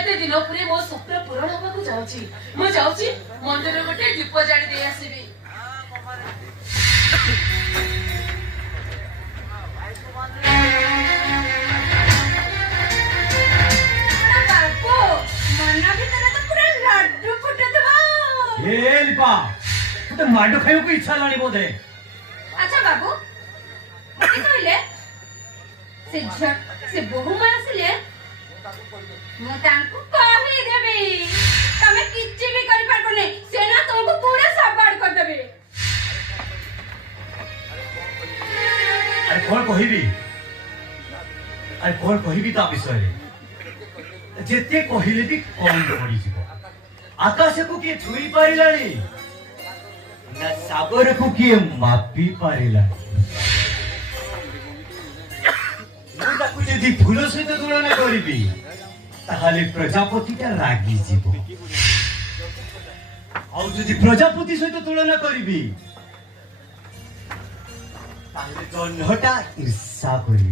एते दिन पुरे मो स्वप्न पूरण होबाकू जाउची मो जाउची मंदिर गोटे दीप जाली दे आसीबी बापू मन भीतर तो पूरा लड्डू फुटतबा ए लिपा तो माडो खायो को इच्छा लानी बोधे अच्छा बाबू मते कहले से बहु मा आसीले मु तांको कहि देबे तमे किछि भी करि पारबो नै से ना तुमको पूरा सबाड़ कर देबे अरे कौन कहिबी ता विषय जेते कहिले भी कम पड़ी जीवो आकाश को के छुई पारिलानी ना सागर को के मापी पारिलानी मुझे यदि फूल सहित तुलना करी ताहले प्रजापति रागी जीव आदि प्रजापति सहित तुलना करी जन्हटा ईर्षा करी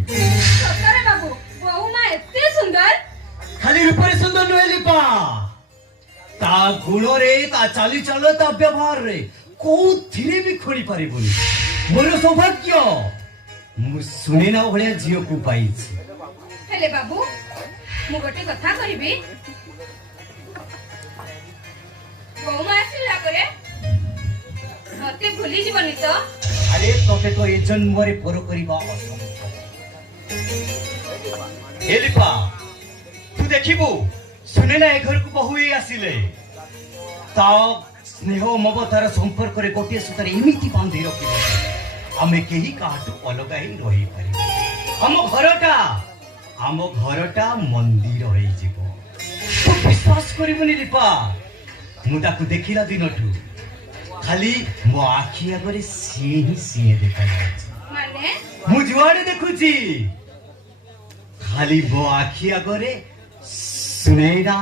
बाबू बहु मां एते सुंदर खाली रूपरे सुंदर नुहे लिपा ता गुण रे ता चाली चल ता व्यवहार रे कोथिरे भी खोली पारिबोनी मोर सौभाग्य मु सुने ना भलिया झियो को पाइछि हेले बाबू मु गोटे कथा कहिबी बहु मां आसिला करे मते भूली जीवनी तो अरे तोते तो ए जन्म रे पर करिबा असंभव एलिपा तू देखिबो सुने ना ए घर को बहु ए आसिले ता स्नेह ममतार संपर्क रे गोटे सुतरे एमिति बांधी रखिबो आमे केही काटू अलग ही रही पारि हम घरटा मंदिर होई जीवो तो विश्वास करिबनी लिपा मु ताकू देखिला दिनटू खाली मो आखी आगरे सी देखा माने मु जुआडे देखुची खाली मो आखी आगरे सुनेना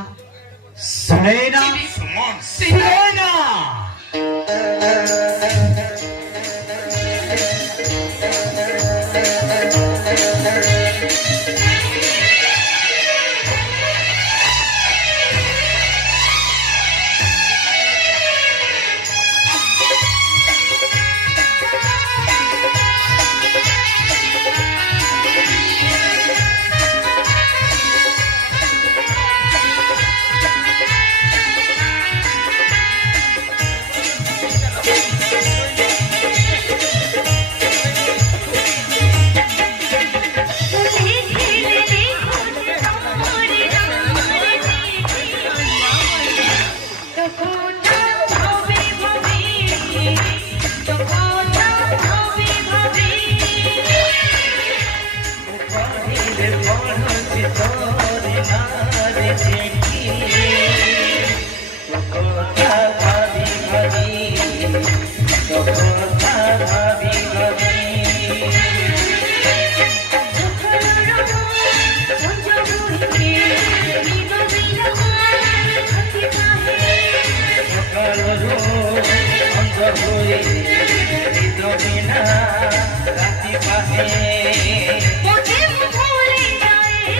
मुझे भूल जाए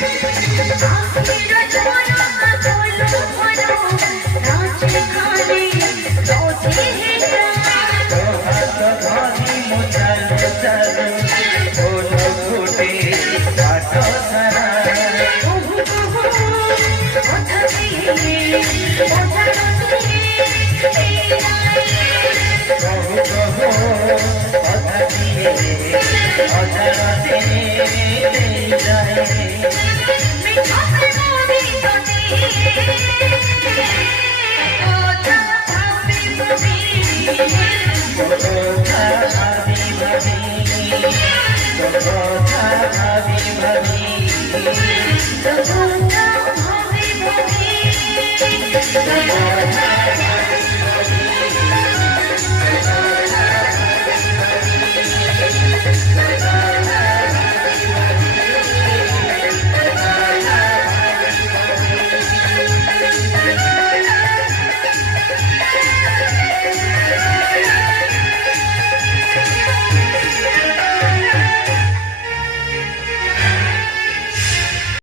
Bhabi Bhabi